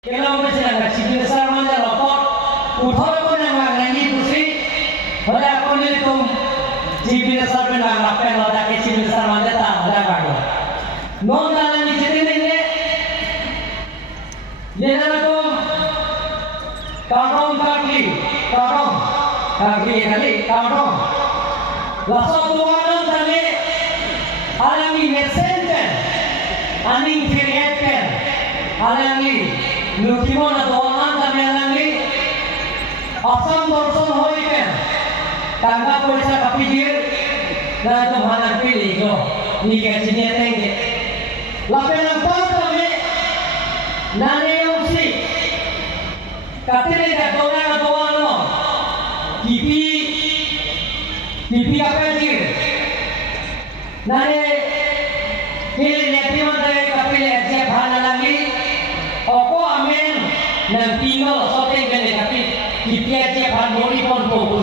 Kailangan ba sila nagsibilasar man na rapot? Utol ko na mga nangipusi. Wala ako nitong sibilasar ko na rapel. Wala kayo sibilasar man na ta. Wala ka ko. Noon na lang isitin ninyo. Yan na ko. Karong kagli. Karong. Kagli kali. Karong. Lasot tuwanan tali. Alangi messenger. Aning creator. Alangi. Lukimo na tuwanan kami alangi. Asam dorson hoy ken. Tangga polisa kapijir. Na ito hanang pili ko. Ni ka sinetenge. Lapen ang pas kami. Nane yung si. Katili ka tunay na tuwano. Kipi kapijir. Nane hili netiman tayo kapili at siya hanalangi. Opo amen. Nang tingol sa tinggal ni kapit. Kipi at siya hanbori pon po.